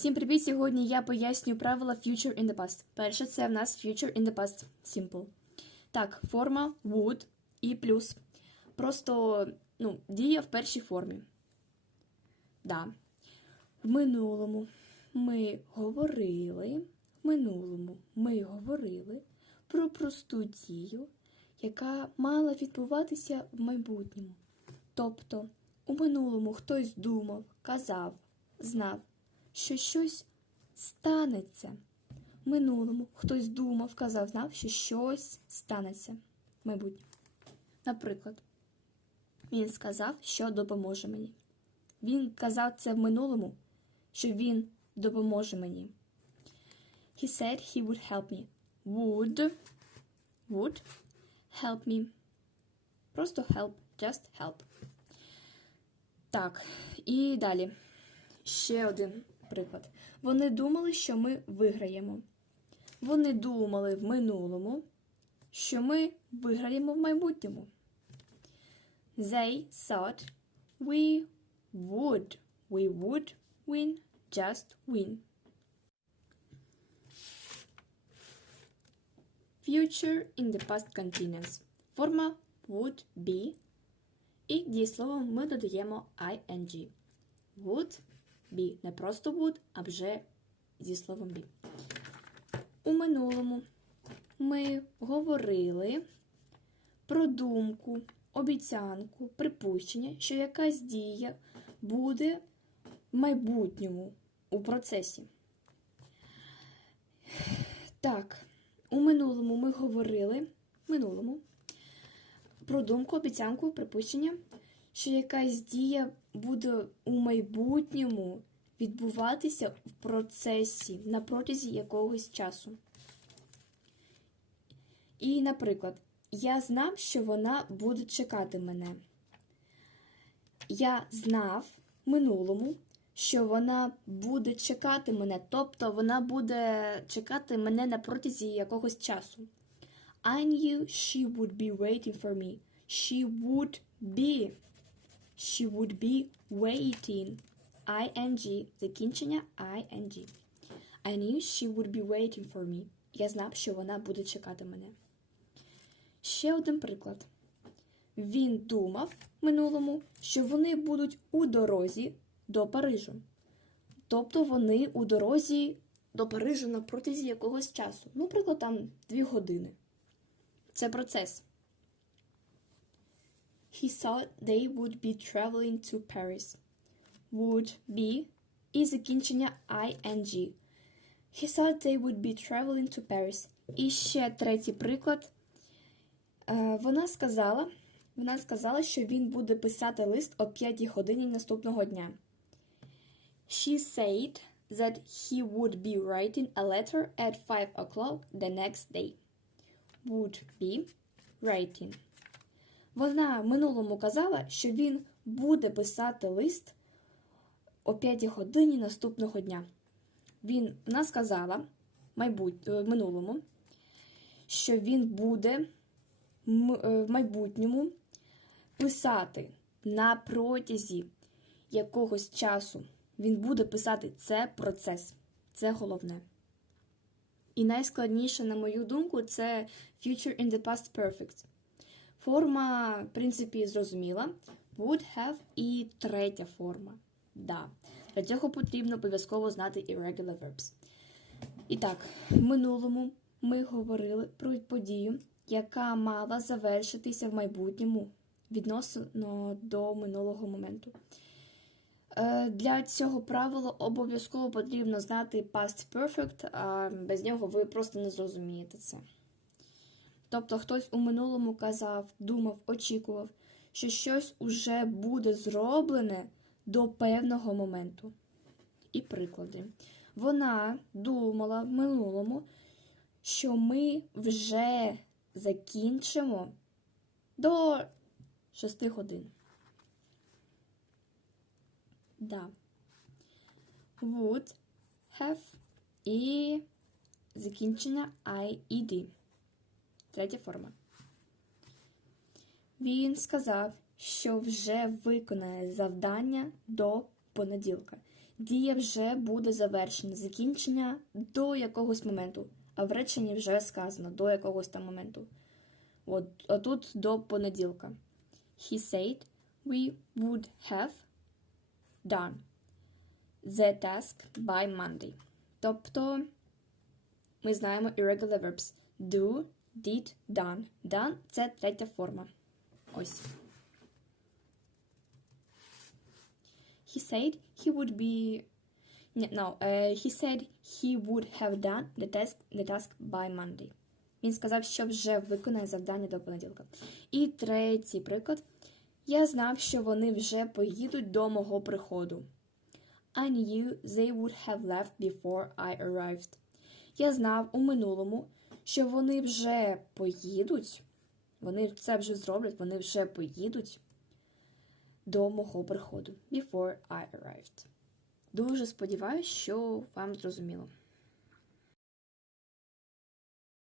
Всім привіт! Сьогодні я поясню правила future in the past. Перше, це в нас future in the past simple. Так, форма would і плюс. Просто ну, дія в першій формі. Да. В минулому ми говорили. В минулому ми говорили про просту дію, яка мала відбуватися в майбутньому. Тобто, у минулому хтось думав, казав, знав, що щось станеться. В минулому хтось думав, казав, знав, що щось станеться в майбутньому. Наприклад, він сказав, що допоможе мені. Він казав це в минулому, що він допоможе мені. He said he would help me. Would would help me. Просто help, just help. Так, і далі. Ще один приклад. Вони думали, що ми виграємо. Вони думали в минулому, що ми виграємо в майбутньому. They thought we would. We would win, just win. Future in the past continuous. Форма would be. І дієсловом ми додаємо ing. Would be. Не просто would, а вже зі словом be. У минулому ми говорили про думку, обіцянку, припущення, що якась дія буде в майбутньому у процесі. Так, у минулому ми говорили минулому про думку, обіцянку, припущення, що якась дія буде у майбутньому відбуватися в процесі на протязі якогось часу. І, наприклад, я знав, що вона буде чекати мене. Я знав минулому, що вона буде чекати мене, тобто вона буде чекати мене на протязі якогось часу. I knew she would be waiting for me. She would be. She would be waiting. ing. Закінчення ing. I knew she would be waiting for me. Я знав, що вона буде чекати мене. Ще один приклад. Він думав в минулому, що вони будуть у дорозі до Парижу. Тобто вони у дорозі до Парижу на протязі якогось часу. Ну, наприклад, там дві години. Це процес. He thought they would be traveling to Paris. Would be і закінчення ing. He thought they would be traveling to Paris. І ще третій приклад. Е, Вона сказала, вона сказала, що він буде писати лист о 5 годині наступного дня. She said that he would be writing a letter at 5 o'clock the next day. Would be writing. Вона минулому казала, що він буде писати лист о 5 годині наступного дня. Він вона сказала майбут, е, минулому, що він буде е, в майбутньому писати на протязі якогось часу. Він буде писати це процес. Це головне. І найскладніше, на мою думку, це future in the past perfect. Форма, в принципі, зрозуміла. Would have і третя форма. Да. Для цього потрібно обов'язково знати irregular verbs. І так, в минулому ми говорили про подію, яка мала завершитися в майбутньому відносно до минулого моменту. Е, Для цього правила обов'язково потрібно знати past perfect, а без нього ви просто не зрозумієте це. Тобто хтось у минулому казав, думав, очікував, що щось уже буде зроблене до певного моменту. І приклади. Вона думала в минулому, що ми вже закінчимо до 6 годин. Да. Would have і закінчення IED. Третя форма. Він сказав, що вже виконає завдання до понеділка. Дія вже буде завершена, закінчення до якогось моменту, а в реченні вже сказано до якогось там моменту. От, а тут до понеділка. He said we would have done the task by Monday. Тобто ми знаємо irregular verbs do, did, done. Done – це третя форма. Ось. He said he would be no, е, he said he would have done the task, the task by Monday. Він сказав, що вже виконає завдання до понеділка. І третій приклад. Я знав, що вони вже поїдуть до мого приходу. I knew they would have left before I arrived. Я знав у минулому, що вони вже поїдуть. Вони це вже зроблять, вони вже поїдуть до мого приходу. Before I arrived. Дуже сподіваюся, що вам зрозуміло.